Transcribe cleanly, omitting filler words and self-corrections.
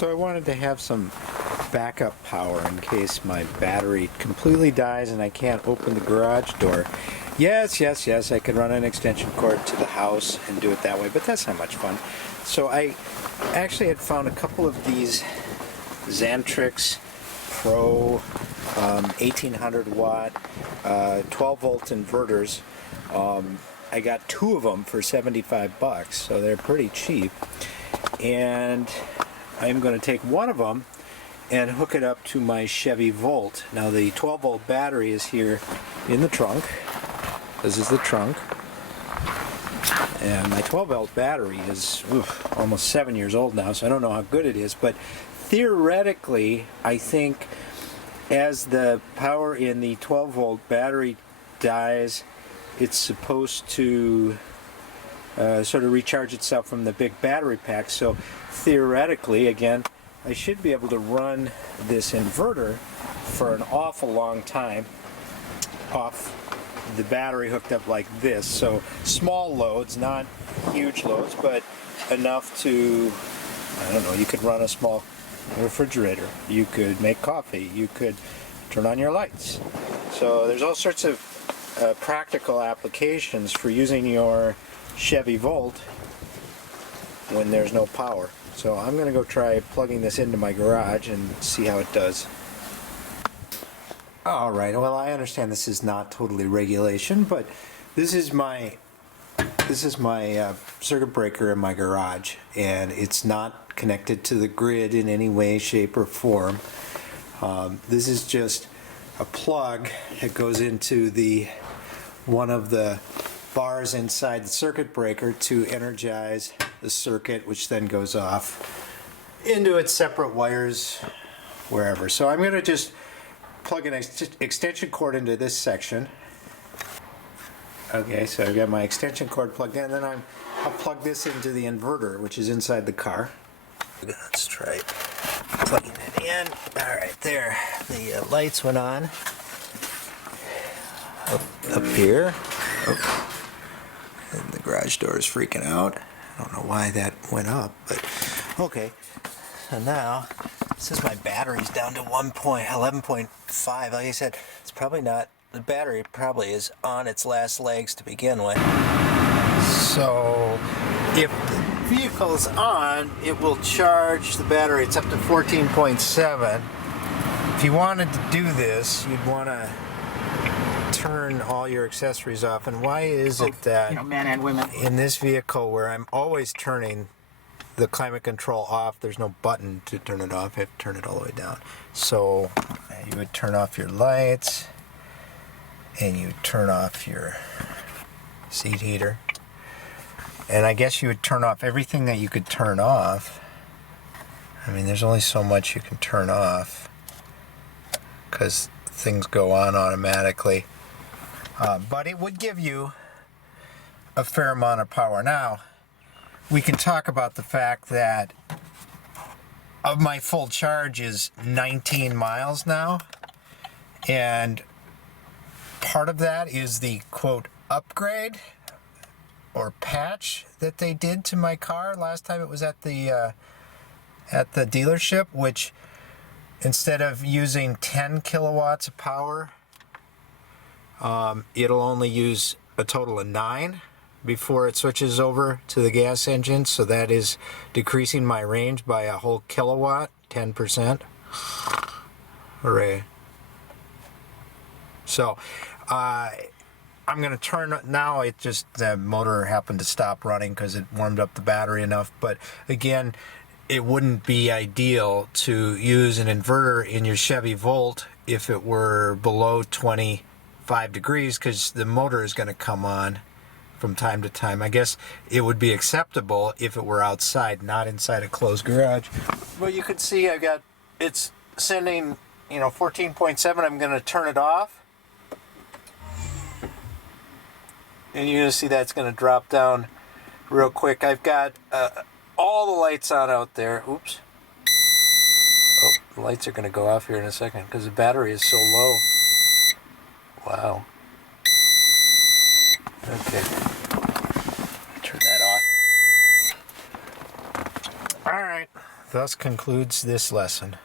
So I wanted to have some backup power in case my battery completely dies and I can't open the garage door. Yes, I could run an extension cord to the house and do it that way, but that's not much fun. So I actually had found a couple of these Xantrix Pro 1800 watt 12 volt inverters. I got two of them for 75 bucks, so they're pretty cheap. And I'm going to take one of them and hook it up to my Chevy Volt. Now the 12 volt battery is here in the trunk. This is the trunk. And my 12 volt battery is almost 7 years old now, so I don't know how good it is, but theoretically I think as the power in the 12 volt battery dies, it's supposed to sort of recharge itself from the big battery pack. So theoretically, again, I should be able to run this inverter for an awful long time off the battery hooked up like this. So small loads, not huge loads, but enough to, I don't know, you could run a small refrigerator, you could make coffee, you could turn on your lights. So there's all sorts of practical applications for using your Chevy Volt when there's no power. So I'm going to go try plugging this into my garage and see how it does. Alright, well, I understand this is not totally regulation, but this is my circuit breaker in my garage, and it's not connected to the grid in any way, shape, or form. This is just a plug that goes into one of the bars inside the circuit breaker to energize the circuit, which then goes off into its separate wires wherever. So I'm going to just plug an extension cord into this section. Okay, so I've got my extension cord plugged in, and then I'll plug this into the inverter, which is inside the car. Let's try plugging it in. Alright, there. The lights went on. Up here. Oh. And the garage door is freaking out. I don't know why that went up, but okay. So now, since my battery's down to 11.5, like I said, it's probably not, the battery probably is on its last legs to begin with. So, if the vehicle's on, it will charge the battery. It's up to 14.7. If you wanted to do this, you'd want to turn all your accessories off. And why is it that, men and women, in this vehicle where I'm always turning the climate control off, there's no button to turn it off. I have to turn it all the way down. So you would turn off your lights, and you turn off your seat heater, and I guess you would turn off everything that you could turn off. I mean, there's only so much you can turn off because things go on automatically, but it would give you a fair amount of power. Now we can talk about the fact that of my full charge is 19 miles now, and part of that is the quote upgrade or patch that they did to my car last time it was at the dealership, which instead of using 10 kilowatts of power, it'll only use a total of 9 before it switches over to the gas engine. So that is decreasing my range by a whole kilowatt, 10%. Hooray. So I'm going to turn, now it just, the motor happened to stop running because it warmed up the battery enough. But again, it wouldn't be ideal to use an inverter in your Chevy Volt if it were below 25 degrees, because the motor is going to come on from time to time. I guess it would be acceptable if it were outside, not inside a closed garage. Well, you can see I got, it's sending, 14.7. I'm going to turn it off, and you're going to see that's going to drop down real quick. I've got all the lights on out there. Oops. Oh, the lights are going to go off here in a second because the battery is so low. Wow. Okay. Turn that off. Alright. thus concludes this lesson.